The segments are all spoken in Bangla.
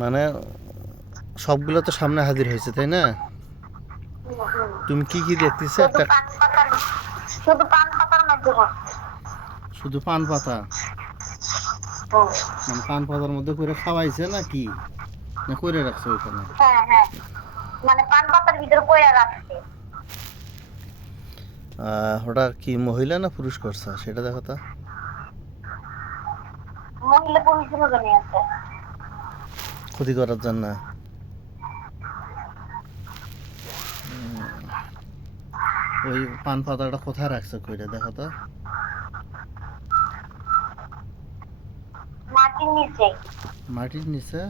মানে সবগুলো তো সামনে হাজির হয়েছে তাই না। তুমি কি কি দেখতেছো? শুধু একটা পান শুধু পান পাতার মধ্যে শুধু পান পাতা? মানে পান পাতার মধ্যে করে খাওয়াইছে না কি না করে রাখছে ওইখানে? হ্যাঁ হ্যাঁ। মানে পান পাতার ভিতরে পয়রা রাখছে। ওটা কি মহিলা না পুরুষ করছে? সেটা দেখো তো। মহিলা পুরুষ দুজনই আছে। ক্ষতি করার জন্য। ওই পান পাতাটা কোথায় রাখছে কইরা দেখো তো। মাটির নিচে?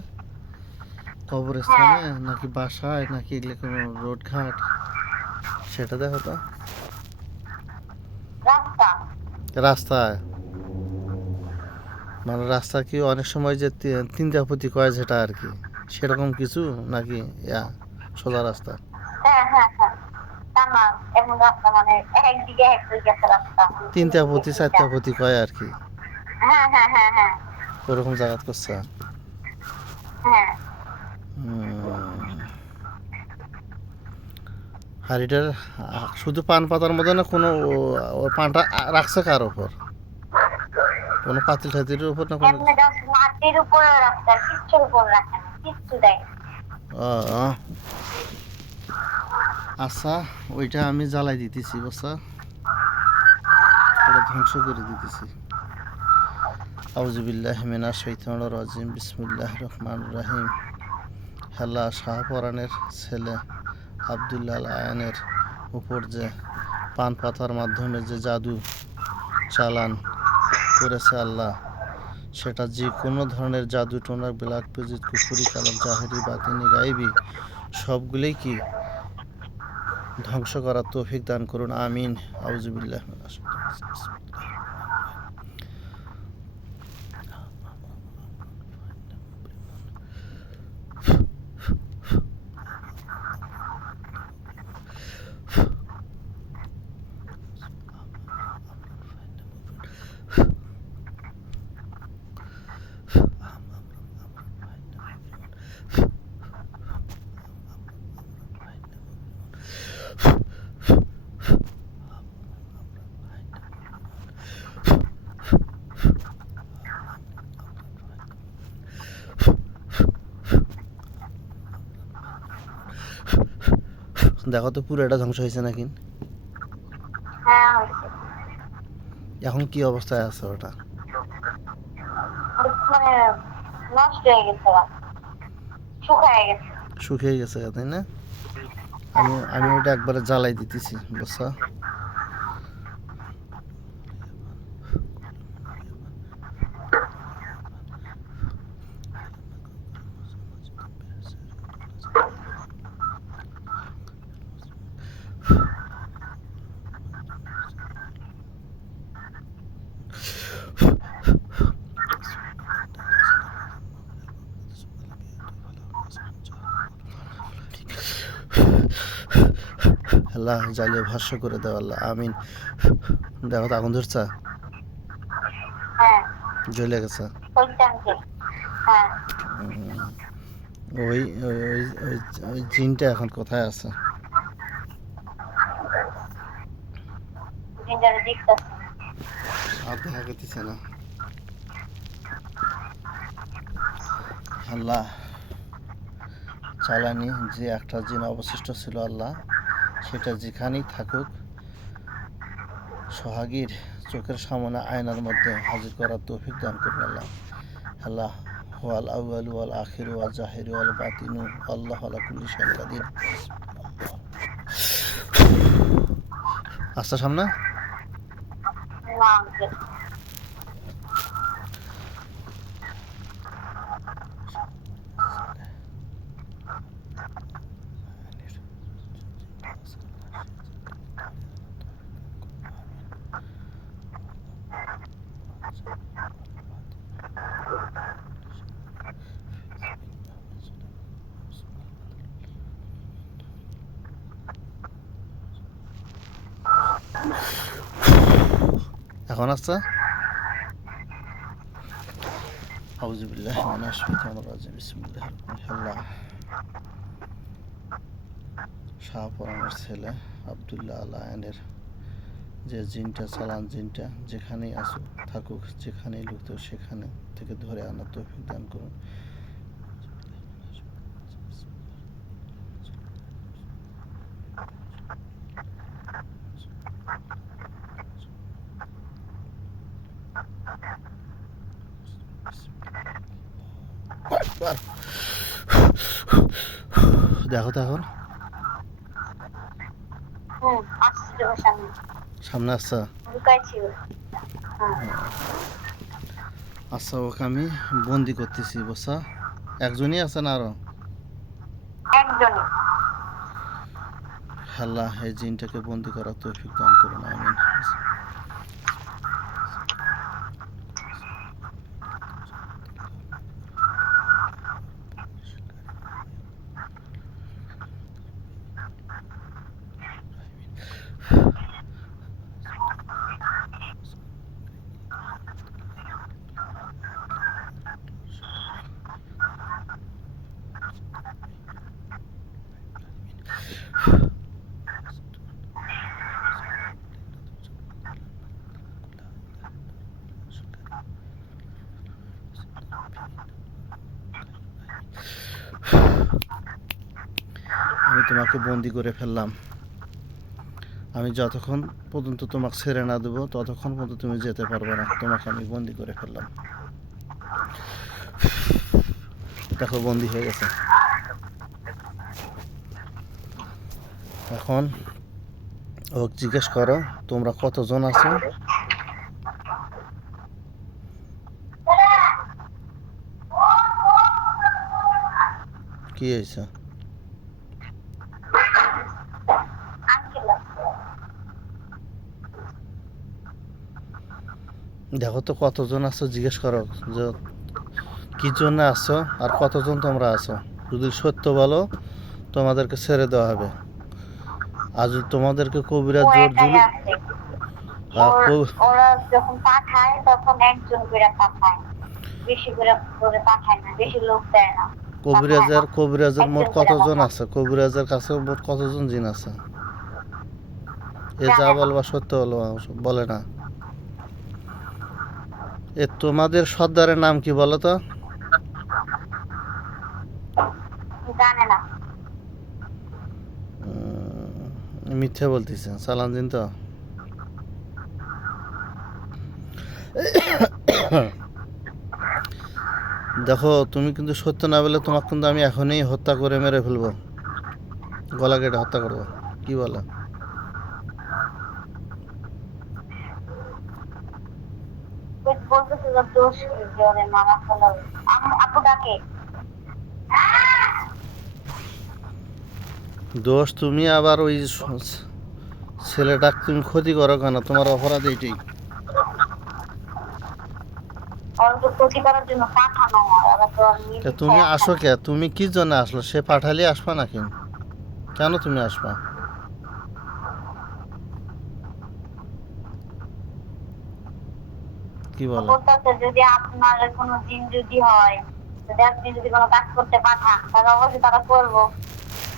কবরস্থানে নাকি বাসায় নাকি এগুলো কোনো রোড ঘাট? সেটা দেখো তো। রাস্তা। রাস্তায়? মানে রাস্তা কি অনেক সময় যে তিনটা প্রতি কয় যেটা আর কি? সেরকম কিছু নাকি? ইয়া সোজা রাস্তা? হ্যাঁ হ্যাঁ হ্যাঁ। মানে তিনটা প্রতি চারটা প্রতি কয় আর কি? ওরকম জায়গা করছে? আহ, শুধু পান পাতার মধ্যে না কোনো পানটা রাখছে কার ওপর? কোনো পাতিল টাতিলের উপর না কোনো মাটির উপরে রাস্তা কিচ্ছুর উপর রাখে না কিচ্ছু দেয় আচ্ছা ওইটা আমি জ্বালাই দিতেছি বসা ওটা ধ্বংস করে দিতেছি। আউজুবিল্লাহ মিনা শৈতান রাজিম বিসমুল্লাহ রহমান রাহিম। হেলা শাহপরানের ছেলে আবদুল্লাহ আয়ানের উপর যে পান পাতার মাধ্যমে যে জাদু চালান করেছে আল্লাহ। সেটা যে কোনো ধরনের জাদু টোনার ব্ল্যাক পেজিত, কুকুরি, কালাম, জাহেরি, বাতিনি, গাইবি, সবগুলোই কি ধ্বংস করার তৌফিক দান করুন। আমিন। আউজুবিল্লাহ দেখো তো পুরো এটা ধ্বংস হয়েছে নাকি? হ্যাঁ এখন কি অবস্থায় আছে ওটা? মানে শুকিয়ে গেছে। তাই না? আমি আমি ওটা একবারে জ্বালাই দিতেছি বুঝছ? আল্লাহ জ্বালিয়ে ভাষ্য করে দেও আল্লাহ আমিন। দেখো তো আগুন ধরছা? হ্যাঁ। জ্বলে গেছে। ওই হ্যাঁ। ওই ওই জিনটা এখন কোথায় আছে? আর দেখা করতেছে না। আল্লাহ চালানি যে একটা জিন অবশিষ্ট ছিল আল্লাহ সেটা যেখানেই থাকুক, সোহাগীর চোখের সামনে আয়নার মধ্যে হাজির করার তৌফিক দান করুন আল্লাহ। আল্লাহ ওয়াল আউয়াল ওয়াল আখির ওয়াল জাহির ওয়াল বাতিনু, আল্লাহ আলা কুল্লি কাদির। আস্তা সামনে? এখন আসছে আউজুবিল্লাহ মিনাশ শাইতানির রাজিম বিসমিল্লাহির রহমানির আল্লাহ শাহপরানের ছেলে আব্দুল্লাহ আল আয়নের যে জিনটা চালান জিনটা যেখানেই আসুক, থাকুক, যেখানেই লুকত সেখানে থেকে ধরে আনার তৌফিক দান করুন। দেখো তো এখন। হুম আসছিল সামনে সামনে আসছে। আচ্ছা ওকে আমি বন্দি করতেছি বসা একজনই আছেন আরও? একজনই। আল্লাহ এই জিনটাকে বন্দি করার তৌফিক দান করুন আমিন। আমি তোমাকে বন্দি করে ফেললাম। আমি যতক্ষণ পর্যন্ত তোমাকে ছেড়ে না দেবো, ততক্ষণ পর্যন্ত তুমি যেতে পারবে না। তোমাকে আমি বন্দি করে ফেললাম। দেখো, বন্দি হয়ে গেছে। এখন ও জিজ্ঞেস করো, তোমরা কতজন আছো? কি হয়েছে? দেখো তো কতজন আছো জিজ্ঞেস করো। যে কি জন্য আসছো আর কতজন তোমরা আছো? যদি সত্য বলো তোমাদেরকে ছেড়ে দেওয়া হবে। আর যদি তোমাদেরকে কবিরা জোর আছে ওর- যখন পাঠায় তখন একজন করে পাঠায়। বেশি করে পাঠায় না বেশি লোক দেয় না। কবিরাজের কবিরাজের মোট কতজন আছে? কবিরাজের কাছে মোট কতজন জিন আছে? এ যা। বলবা সত্য বলবা বলে না। এ তোমাদের সর্দারের নাম কি বলো তো? মিথ্যে বলতেছে চালান দিন তো। দেখো তুমি কিন্তু সত্য না বলে তোমাকে কিন্তু আমি এখনই হত্যা করে মেরে ফেলব। গলা কেটে হত্যা করব। কি বলে? দোষ তুমি আবার ওই ছেলেটাকে তুমি ক্ষতি করো কেন? তোমার অপরাধ এইটাই। জন্য পাঠানো হয় তো তা তুমি আসো কে? তুমি কি জন্য আসলো? সে পাঠালে আসবা নাকি? কেন তুমি আসবা? কি বলো? বলতেছে যদি আপনার কোনো দিন যদি হয় যদি আপনি যদি কোনো কাজ করতে পাঠান তাহলে অবশ্যই তারা করব।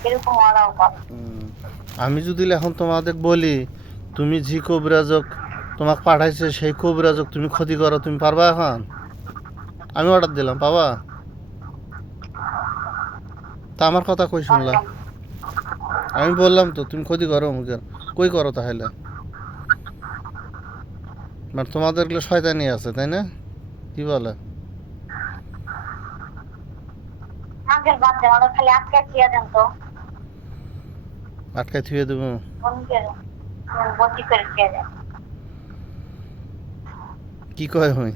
এরকম ওরাও করে আমি যদি এখন তোমাদের বলি তুমি জি কবিরাজক তোমাকে পাঠাইছে সেই কবিরাজক তুমি ক্ষতি করো তুমি পারবা এখন? আমি অর্ডার দিলাম বাবা তা আমার কথা কই শুনলা? আমি বললাম তো তুমি ক্ষতি করো মুখের কই করো তাহলে? মানে তোমাদেরগুলো শয়তানি আছে তাই না? কি বলে? আটকায় থুয়ে দেবো। কি কয় কথা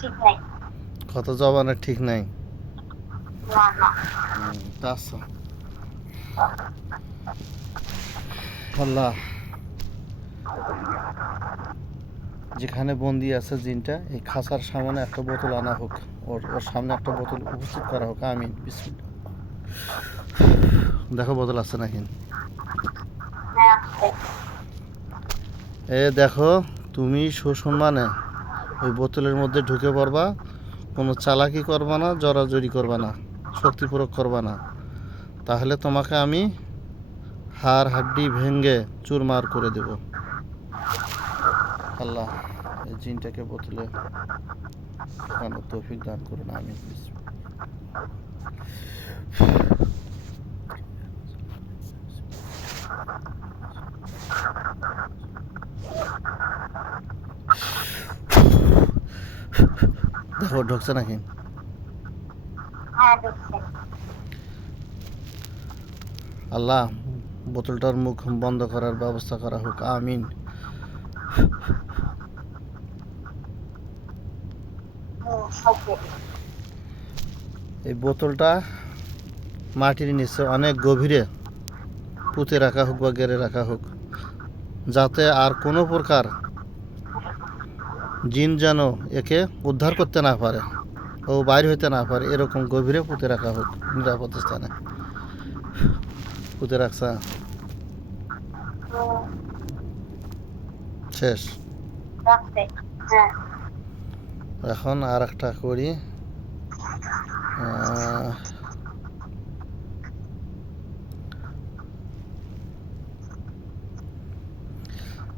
ঠিক নেই। কত জবানের ঠিক নাই? না না। আচ্ছা। আল্লাহ। যেখানে বন্দি আছে জিনটা এই খাঁচার সামনে একটা বোতল আনা হোক ওর ওর সামনে একটা বোতল উপস্থিত করা হোক। আমিন বিসমিল্লাহ। দেখো বোতল আছে নাকি? হ্যাঁ এ দেখো তুমি সুসম্মানে ওই বোতলের মধ্যে ঢুকে পড়বা, কোনো চালাকি করবা না জড়াজড়ি করবা না, শক্তি প্রয়োগ করবা না। তাহলে তোমাকে আমি হাড় হাড্ডি ভেঙে চুরমার করে দেব। আল্লাহ, এই জিনটাকে বোতলে তৌফিক দান করুন আমি দেখো নাকি? আল্লাহ, বোতলটার মুখ বন্ধ করার ব্যবস্থা করা হোক, আমিন। এই বোতলটা মাটির নিচে অনেক গভীরে পুঁতে রাখা হোক বা গেড়ে রাখা হোক, যাতে আর কোনো প্রকার জিন যেন একে উদ্ধার করতে না পারে ও বাইর হইতে না পারে এরকম গভীরে পুঁতে রাখা হোক নিরাপদ স্থানে। পুঁতে রাখছা। শেষ। হ্যাঁ। এখন আর একটা করি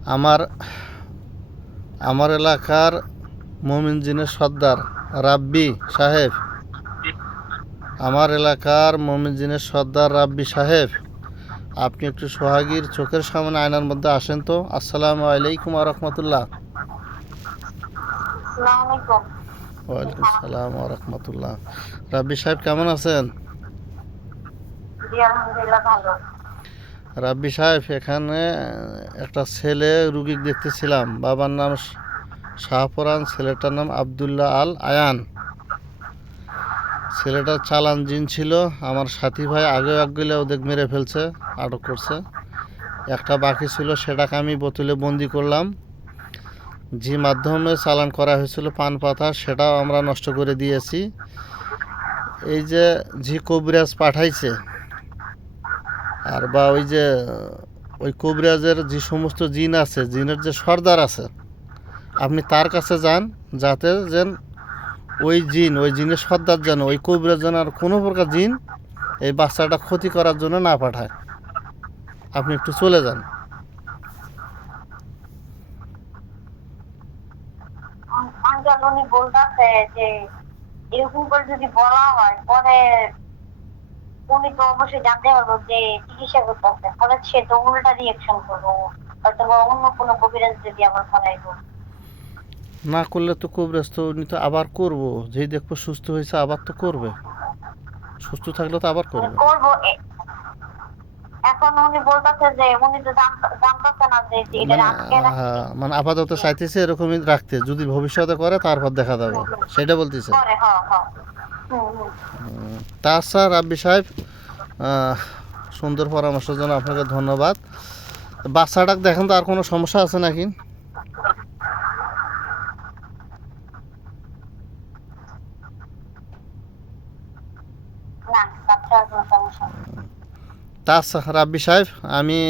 আমার আমার এলাকার মমিন জিনের সর্দার রাব্বি সাহেব। আমার এলাকার মমিন জিনের সর্দার রাব্বি সাহেব। আপনি একটু সোহাগীর চোখের সামনে আয়নার মধ্যে আসেন তো। আসসালামু আলাইকুম রহমতুল্লাহ। ওয়ালাইকুম। সালাম রহমতুল্লাহ। রাব্বি সাহেব কেমন আছেন? রাব্বি সাহেব, এখানে একটা ছেলে রুগী দেখতেছিলাম। বাবার নাম শাহপরান ছেলেটার নাম আবদুল্লাহ আল আয়ান। ছেলেটার চালান জিন ছিল। আমার সাথী ভাই এক গেলে ওদের মেরে ফেলছে, আটক করছে। একটা বাকি ছিল, সেটাকে আমি বোতলে বন্দি করলাম। যে মাধ্যমে চালান করা হয়েছিল পান পাতা, সেটাও আমরা নষ্ট করে দিয়েছি। এই যে জি কবিরাজ পাঠাইছে আর বা ওই যে, ওই কবিরাজের যে সমস্ত জিন আছে, জিনের যে সর্দার আছে, আপনি তার কাছে যান, যাতে যেন ওই জিন, ওই জিনের সর্দার যেন, ওই কবিরাজ যেন আর কোনো প্রকার জিন এই বাচ্চাটা ক্ষতি করার জন্য না পাঠায়। আপনি একটু চলে যান। যে, এরকম করে যদি বলা হয়, পরে উনি তো অবশ্যই জানতে পারব যে চিকিৎসা করতেছে ফলে সে তো উল্টা রিয়েকশন করব হয়তো বা অন্য কোনো কবিরাজ যদি আবার ফলাইবো না করলে তো কবিরাজ তো উনি তো আবার করব। যেই দেখব সুস্থ হয়েছে আবার তো করবে। সুস্থ থাকলে তো আবার করবে। করব এখন উনি বলতেছে যে উনি তো জানতেছে না যে যে এটা মানে আজকে মানে আপাতত চাইতেছে এরকমই রাখতে যদি ভবিষ্যতে করে তারপর দেখা যাবে। সেটা বলতেছে। তাছাড়া রাব্বি সাহেব সুন্দর পরামর্শের জন্য আপনাকে ধন্যবাদ। বাচ্চাটাকে দেখেন তো আর কোনো সমস্যা আছে নাকি? তাছাড়া রাব্বি সাহেব আমি